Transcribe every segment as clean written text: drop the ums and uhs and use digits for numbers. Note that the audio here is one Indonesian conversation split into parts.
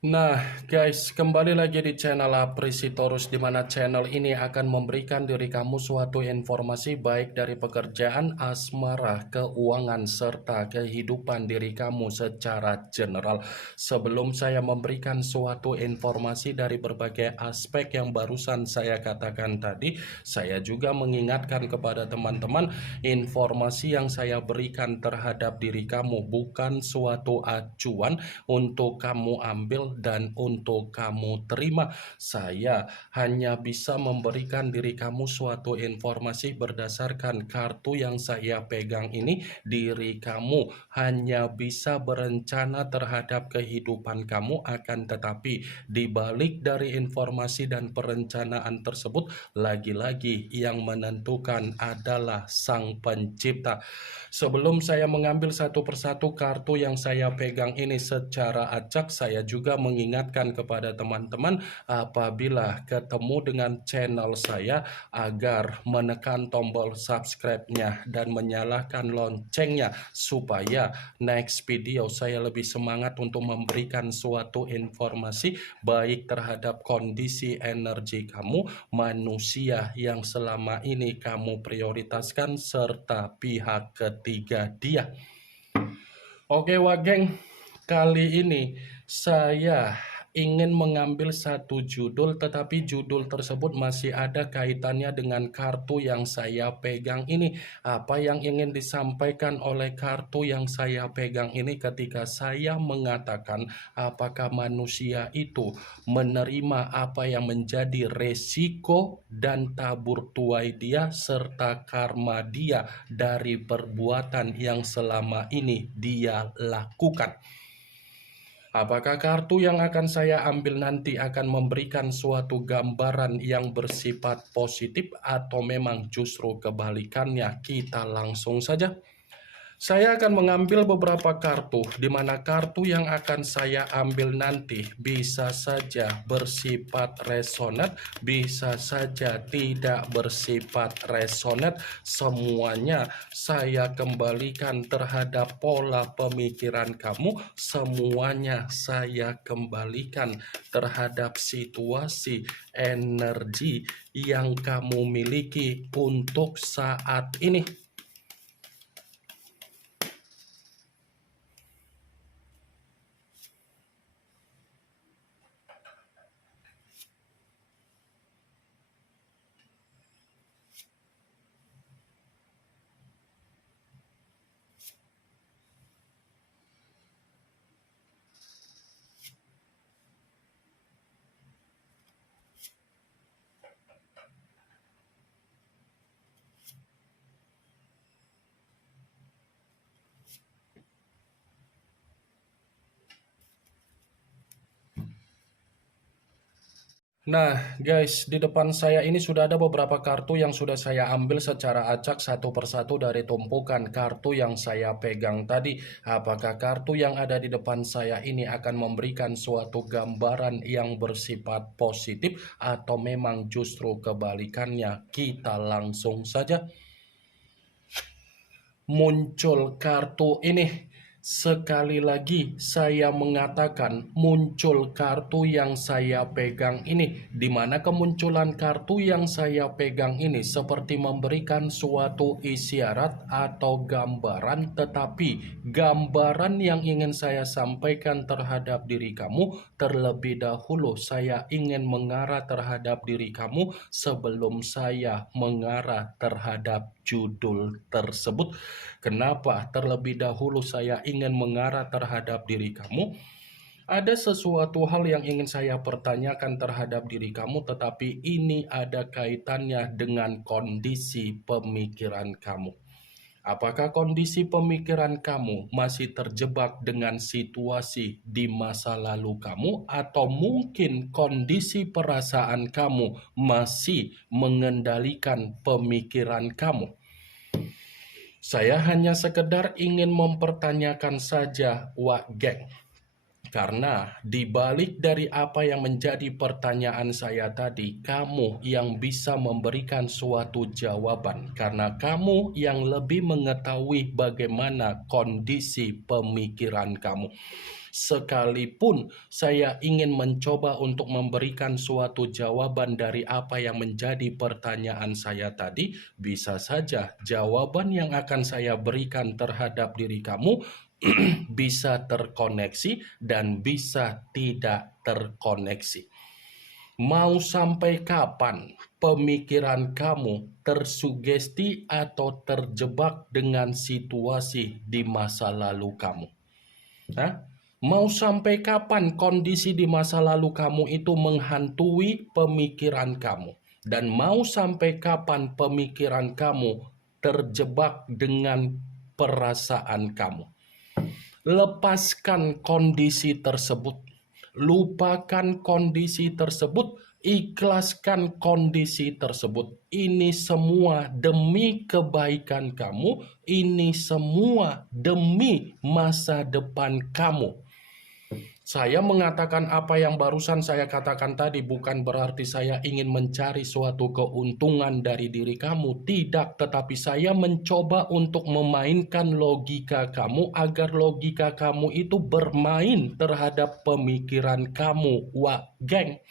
Nah, guys, kembali lagi di channel Apresitorus, di mana channel ini akan memberikan diri kamu suatu informasi baik dari pekerjaan, asmara, keuangan, serta kehidupan diri kamu secara general. Sebelum saya memberikan suatu informasi dari berbagai aspek yang barusan saya katakan tadi, saya juga mengingatkan kepada teman-teman, informasi yang saya berikan terhadap diri kamu bukan suatu acuan untuk kamu ambil dan untuk kamu terima. Saya hanya bisa memberikan diri kamu suatu informasi berdasarkan kartu yang saya pegang ini. Diri kamu hanya bisa berencana terhadap kehidupan kamu, akan tetapi di balik dari informasi dan perencanaan tersebut, lagi-lagi yang menentukan adalah Sang Pencipta. Sebelum saya mengambil satu persatu kartu yang saya pegang ini secara acak, saya juga mengingatkan kepada teman-teman apabila ketemu dengan channel saya agar menekan tombol subscribe-nya dan menyalakan loncengnya supaya next video saya lebih semangat untuk memberikan suatu informasi baik terhadap kondisi energi kamu, manusia yang selama ini kamu prioritaskan, serta pihak ketiga dia. Oke Wageng, kali ini saya ingin mengambil satu judul, tetapi judul tersebut masih ada kaitannya dengan kartu yang saya pegang ini. Apa yang ingin disampaikan oleh kartu yang saya pegang ini ketika saya mengatakan apakah manusia itu menerima apa yang menjadi resiko dan tabur tuai dia serta karma dia dari perbuatan yang selama ini dia lakukan. Apakah kartu yang akan saya ambil nanti akan memberikan suatu gambaran yang bersifat positif atau memang justru kebalikannya? Kita langsung saja. Saya akan mengambil beberapa kartu, di mana kartu yang akan saya ambil nanti bisa saja bersifat resonat, bisa saja tidak bersifat resonat. Semuanya saya kembalikan terhadap pola pemikiran kamu, semuanya saya kembalikan terhadap situasi energi yang kamu miliki untuk saat ini. Nah guys, di depan saya ini sudah ada beberapa kartu yang sudah saya ambil secara acak satu persatu dari tumpukan kartu yang saya pegang tadi. Apakah kartu yang ada di depan saya ini akan memberikan suatu gambaran yang bersifat positif atau memang justru kebalikannya? Kita langsung saja. Muncul kartu ini. Sekali lagi saya mengatakan muncul kartu yang saya pegang ini, di mana kemunculan kartu yang saya pegang ini seperti memberikan suatu isyarat atau gambaran, tetapi gambaran yang ingin saya sampaikan terhadap diri kamu terlebih dahulu saya ingin mengarah terhadap diri kamu sebelum saya mengarah terhadap judul tersebut. Kenapa terlebih dahulu saya ingin mengarah terhadap diri kamu? Ada sesuatu hal yang ingin saya pertanyakan terhadap diri kamu, tetapi ini ada kaitannya dengan kondisi pemikiran kamu. Apakah kondisi pemikiran kamu masih terjebak dengan situasi di masa lalu kamu, atau mungkin kondisi perasaan kamu masih mengendalikan pemikiran kamu? Saya hanya sekedar ingin mempertanyakan saja, Wak Geng. Karena dibalik dari apa yang menjadi pertanyaan saya tadi, kamu yang bisa memberikan suatu jawaban. Karena kamu yang lebih mengetahui bagaimana kondisi pemikiran kamu. Sekalipun saya ingin mencoba untuk memberikan suatu jawaban dari apa yang menjadi pertanyaan saya tadi, bisa saja jawaban yang akan saya berikan terhadap diri kamu bisa terkoneksi dan bisa tidak terkoneksi. Mau sampai kapan pemikiran kamu tersugesti atau terjebak dengan situasi di masa lalu kamu? Hah? Mau sampai kapan kondisi di masa lalu kamu itu menghantui pemikiran kamu? Dan mau sampai kapan pemikiran kamu terjebak dengan perasaan kamu? Lepaskan kondisi tersebut, lupakan kondisi tersebut, ikhlaskan kondisi tersebut. Ini semua demi kebaikan kamu, ini semua demi masa depan kamu. Saya mengatakan apa yang barusan saya katakan tadi bukan berarti saya ingin mencari suatu keuntungan dari diri kamu. Tidak, tetapi saya mencoba untuk memainkan logika kamu agar logika kamu itu bermain terhadap pemikiran kamu. Wah, geng.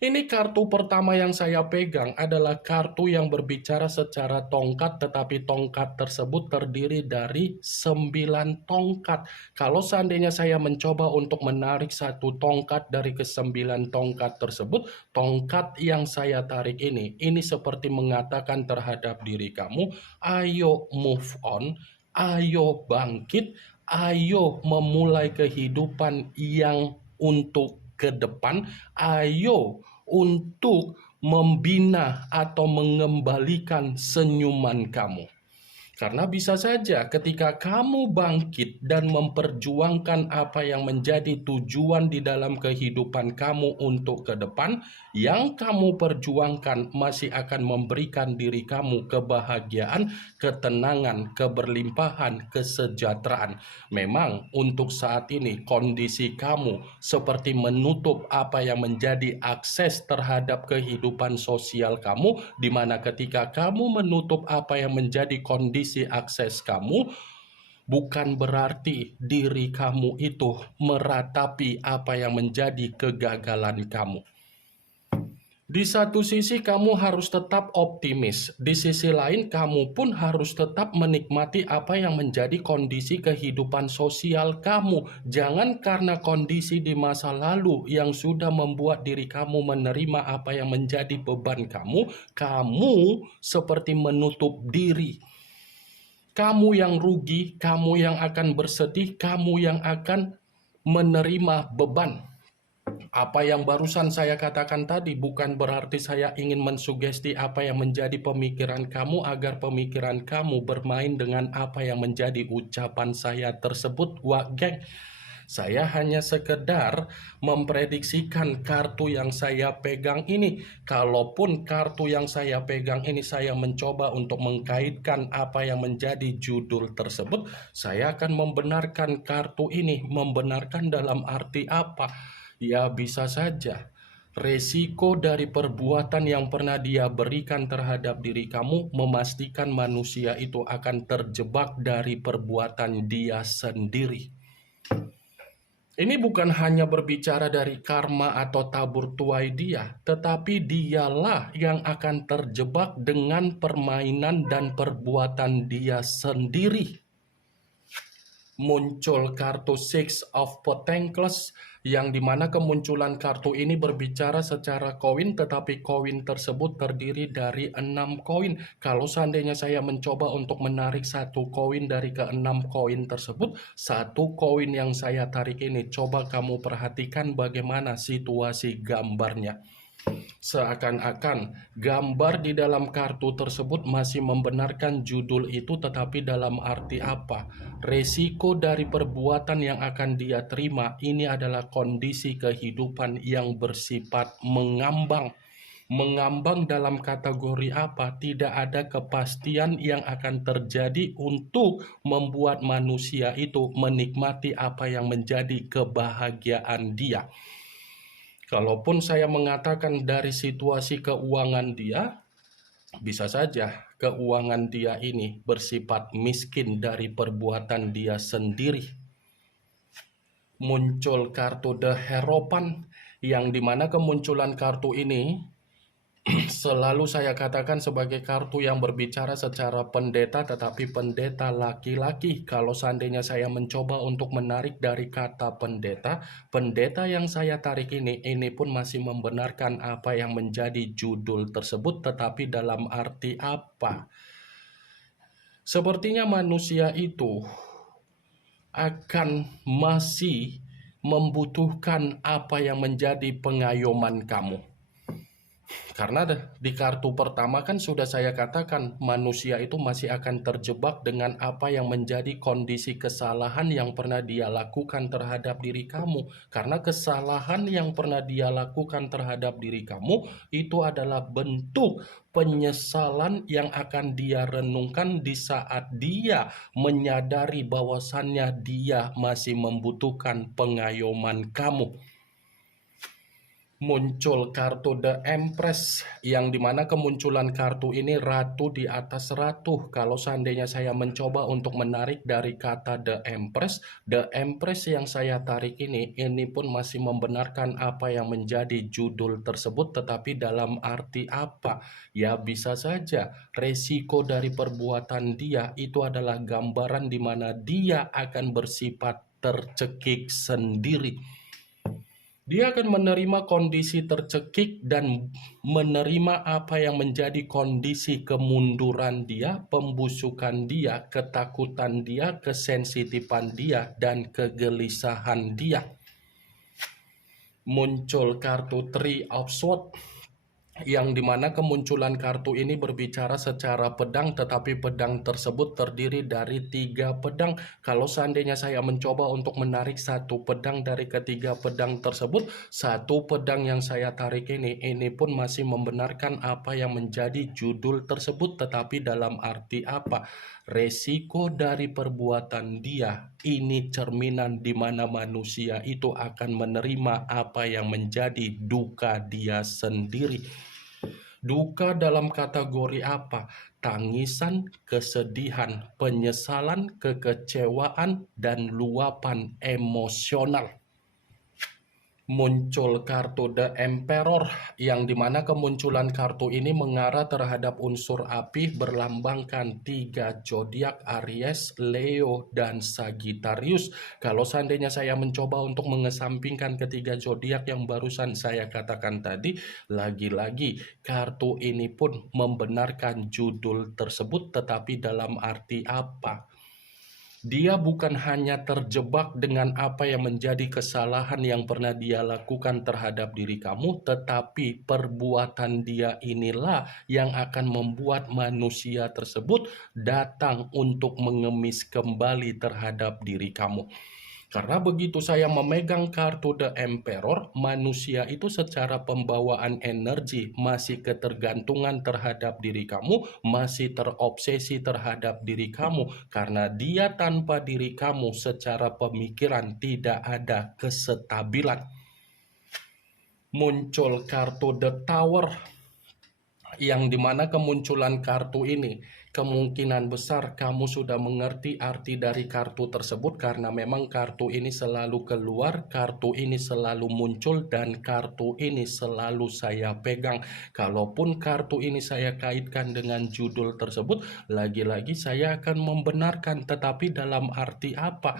Ini kartu pertama yang saya pegang adalah kartu yang berbicara secara tongkat, tetapi tongkat tersebut terdiri dari 9 tongkat. Kalau seandainya saya mencoba untuk menarik satu tongkat dari ke-9 tongkat tersebut, tongkat yang saya tarik ini seperti mengatakan terhadap diri kamu, ayo move on, ayo bangkit, ayo memulai kehidupan yang untuk ke depan, ayo untuk membina atau mengembalikan senyuman kamu. Karena bisa saja ketika kamu bangkit dan memperjuangkan apa yang menjadi tujuan di dalam kehidupan kamu untuk ke depan, yang kamu perjuangkan masih akan memberikan diri kamu kebahagiaan, ketenangan, keberlimpahan, kesejahteraan. Memang untuk saat ini kondisi kamu seperti menutup apa yang menjadi akses terhadap kehidupan sosial kamu, di mana ketika kamu menutup apa yang menjadi kondisi akses kamu, bukan berarti diri kamu itu meratapi apa yang menjadi kegagalan kamu. Di satu sisi kamu harus tetap optimis, di sisi lain kamu pun harus tetap menikmati apa yang menjadi kondisi kehidupan sosial kamu. Jangan karena kondisi di masa lalu yang sudah membuat diri kamu menerima apa yang menjadi beban kamu, kamu seperti menutup diri. Kamu yang rugi, kamu yang akan bersedih, kamu yang akan menerima beban. Apa yang barusan saya katakan tadi bukan berarti saya ingin mensugesti apa yang menjadi pemikiran kamu agar pemikiran kamu bermain dengan apa yang menjadi ucapan saya tersebut. Wah, geng. Saya hanya sekedar memprediksikan kartu yang saya pegang ini. Kalaupun kartu yang saya pegang ini saya mencoba untuk mengkaitkan apa yang menjadi judul tersebut, saya akan membenarkan kartu ini. Membenarkan dalam arti apa? Ya, bisa saja resiko dari perbuatan yang pernah dia berikan terhadap diri kamu memastikan manusia itu akan terjebak dari perbuatan dia sendiri. Ini bukan hanya berbicara dari karma atau tabur tuai dia, tetapi dialah yang akan terjebak dengan permainan dan perbuatan dia sendiri. Muncul kartu Six of Pentacles, yang dimana kemunculan kartu ini berbicara secara koin, tetapi koin tersebut terdiri dari 6 koin. Kalau seandainya saya mencoba untuk menarik satu koin dari ke-6 koin tersebut, satu koin yang saya tarik ini, coba kamu perhatikan bagaimana situasi gambarnya. Seakan-akan gambar di dalam kartu tersebut masih membenarkan judul itu, tetapi dalam arti apa? Resiko dari perbuatan yang akan dia terima ini adalah kondisi kehidupan yang bersifat mengambang. mengambang dalam kategori apa, tidak ada kepastian yang akan terjadi untuk membuat manusia itu menikmati apa yang menjadi kebahagiaan dia. Kalaupun saya mengatakan dari situasi keuangan dia, bisa saja keuangan dia ini bersifat miskin dari perbuatan dia sendiri. Muncul kartu The Hierophant, yang dimana kemunculan kartu ini selalu saya katakan sebagai kartu yang berbicara secara pendeta, tetapi pendeta laki-laki. Kalau seandainya saya mencoba untuk menarik dari kata pendeta, pendeta yang saya tarik ini pun masih membenarkan apa yang menjadi judul tersebut, tetapi dalam arti apa? Sepertinya manusia itu akan masih membutuhkan apa yang menjadi pengayoman kamu. Karena di kartu pertama kan sudah saya katakan, manusia itu masih akan terjebak dengan apa yang menjadi kondisi kesalahan yang pernah dia lakukan terhadap diri kamu. Karena kesalahan yang pernah dia lakukan terhadap diri kamu itu adalah bentuk penyesalan yang akan dia renungkan di saat dia menyadari bahwasannya dia masih membutuhkan pengayoman kamu. Muncul kartu The Empress, yang dimana kemunculan kartu ini ratu di atas ratu. Kalau seandainya saya mencoba untuk menarik dari kata The Empress yang saya tarik ini pun masih membenarkan apa yang menjadi judul tersebut, tetapi dalam arti apa? Ya bisa saja resiko dari perbuatan dia itu adalah gambaran di mana dia akan bersifat tercekik sendiri. Dia akan menerima kondisi tercekik dan menerima apa yang menjadi kondisi kemunduran dia, pembusukan dia, ketakutan dia, kesensitifan dia, dan kegelisahan dia. Muncul kartu Three of Swords, yang dimana kemunculan kartu ini berbicara secara pedang, tetapi pedang tersebut terdiri dari 3 pedang. Kalau seandainya saya mencoba untuk menarik satu pedang dari ketiga pedang tersebut, satu pedang yang saya tarik ini pun masih membenarkan apa yang menjadi judul tersebut, tetapi dalam arti apa? Resiko dari perbuatan dia ini cerminan di mana manusia itu akan menerima apa yang menjadi duka dia sendiri. Duka dalam kategori apa? Tangisan, kesedihan, penyesalan, kekecewaan, dan luapan emosional. Muncul kartu The Emperor, yang dimana kemunculan kartu ini mengarah terhadap unsur api, berlambangkan 3 zodiak, Aries, Leo, dan Sagittarius. Kalau seandainya saya mencoba untuk mengesampingkan ketiga zodiak yang barusan saya katakan tadi, lagi-lagi kartu ini pun membenarkan judul tersebut, tetapi dalam arti apa? Dia bukan hanya terjebak dengan apa yang menjadi kesalahan yang pernah dia lakukan terhadap diri kamu, tetapi perbuatan dia inilah yang akan membuat manusia tersebut datang untuk mengemis kembali terhadap diri kamu. Karena begitu saya memegang kartu The Emperor, manusia itu secara pembawaan energi masih ketergantungan terhadap diri kamu, masih terobsesi terhadap diri kamu, karena dia tanpa diri kamu secara pemikiran tidak ada kesestabilan. Muncul kartu The Tower, yang dimana kemunculan kartu ini kemungkinan besar kamu sudah mengerti arti dari kartu tersebut, karena memang kartu ini selalu keluar, kartu ini selalu muncul, dan kartu ini selalu saya pegang. Kalaupun kartu ini saya kaitkan dengan judul tersebut, lagi-lagi saya akan membenarkan, tetapi dalam arti apa?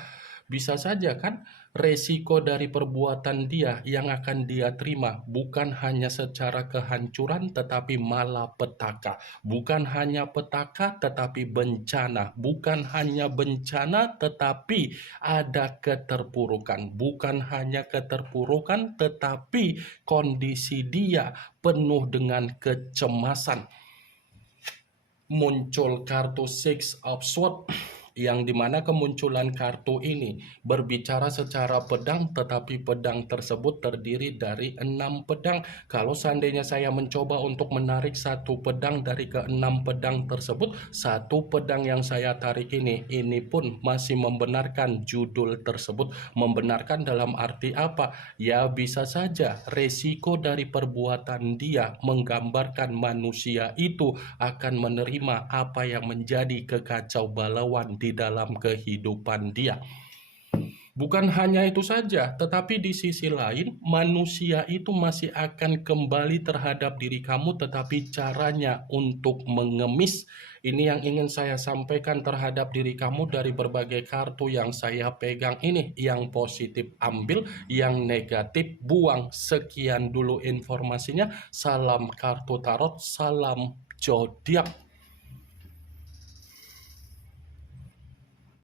Bisa saja kan resiko dari perbuatan dia yang akan dia terima bukan hanya secara kehancuran, tetapi malapetaka. Bukan hanya petaka tetapi bencana. Bukan hanya bencana tetapi ada keterpurukan. Bukan hanya keterpurukan tetapi kondisi dia penuh dengan kecemasan. Muncul kartu Six of Swords, yang dimana kemunculan kartu ini berbicara secara pedang, tetapi pedang tersebut terdiri dari 6 pedang. Kalau seandainya saya mencoba untuk menarik satu pedang dari ke-6 pedang tersebut, satu pedang yang saya tarik ini pun masih membenarkan judul tersebut. Membenarkan dalam arti apa? Ya bisa saja resiko dari perbuatan dia menggambarkan manusia itu akan menerima apa yang menjadi kekacau balauan di dalam kehidupan dia. Bukan hanya itu saja, tetapi di sisi lain manusia itu masih akan kembali terhadap diri kamu, tetapi caranya untuk mengemis. Ini yang ingin saya sampaikan terhadap diri kamu dari berbagai kartu yang saya pegang ini. Yang positif ambil, yang negatif buang. Sekian dulu informasinya. Salam kartu tarot, salam zodiak.